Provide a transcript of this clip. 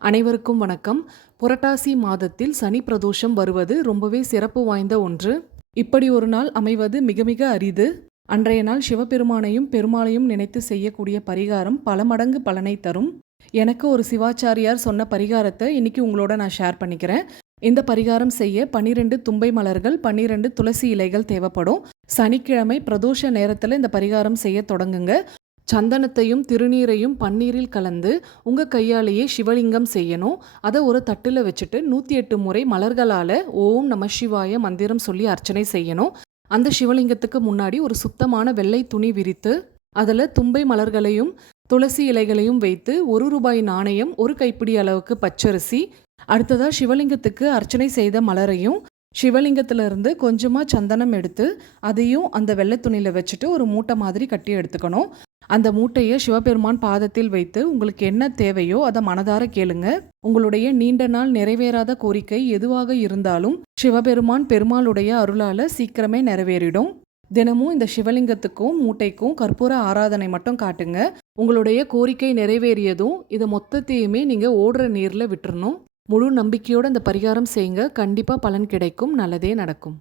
அனைவருக்கும் வணக்கம். புரட்டாசி மாதத்தில் சனி பிரதோஷம் வருவது ரொம்பவே சிறப்பு வாய்ந்த ஒன்று. இப்படி ஒரு நாள் அமைவது மிக மிக அரிது. அன்றைய நாள் சிவபெருமானையும் பெருமாளையும் நினைத்து செய்யக்கூடிய பரிகாரம் பல மடங்கு பலனை தரும். எனக்கு ஒரு சிவாச்சாரியார் சொன்ன பரிகாரத்தை இன்னைக்கு உங்களோட நான் ஷேர் பண்ணிக்கிறேன். இந்த பரிகாரம் செய்ய 12 தும்பை மலர்கள், 12 துளசி இலைகள் தேவைப்படும். சனிக்கிழமை பிரதோஷ நேரத்தில் இந்த பரிகாரம் செய்ய தொடங்குங்க. சந்தனத்தையும் திருநீரையும் பன்னீரில் கலந்து உங்கள் கையாலேயே சிவலிங்கம் செய்யணும். அதை ஒரு தட்டில் வச்சுட்டு 108 முறை மலர்களால் ஓம் நம சிவாய மந்திரம் சொல்லி அர்ச்சனை செய்யணும். அந்த சிவலிங்கத்துக்கு முன்னாடி ஒரு சுத்தமான வெள்ளை துணி விரித்து அதில் தும்பை மலர்களையும் துளசி இலைகளையும் வைத்து ₹1 நாணயம், ஒரு கைப்பிடி அளவுக்கு பச்சரிசி, அடுத்ததாக சிவலிங்கத்துக்கு அர்ச்சனை செய்த மலரையும் சிவலிங்கத்திலிருந்து கொஞ்சமாக சந்தனம் எடுத்து அதையும் அந்த வெள்ளை துணியில் வச்சுட்டு ஒரு மூட்டை மாதிரி கட்டி எடுத்துக்கணும். அந்த மூட்டையை சிவபெருமான் பாதத்தில் வைத்து உங்களுக்கு என்ன தேவையோ அதை மனதார கேளுங்க. உங்களுடைய நீண்ட நாள் நிறைவேறாத கோரிக்கை எதுவாக இருந்தாலும் சிவபெருமான் பெருமாளுடைய அருளால சீக்கிரமே நிறைவேறிடும். தினமும் இந்த சிவலிங்கத்துக்கும் மூட்டைக்கும் கற்பூர ஆராதனை மட்டும் காட்டுங்க. உங்களுடைய கோரிக்கை நிறைவேறியதும் இதை மொத்தத்தையுமே நீங்க ஓடுற நீர்ல விட்டுறணும். முழு நம்பிக்கையோட இந்த பரிகாரம் செய்யுங்க. கண்டிப்பா பலன் கிடைக்கும். நல்லதே நடக்கும்.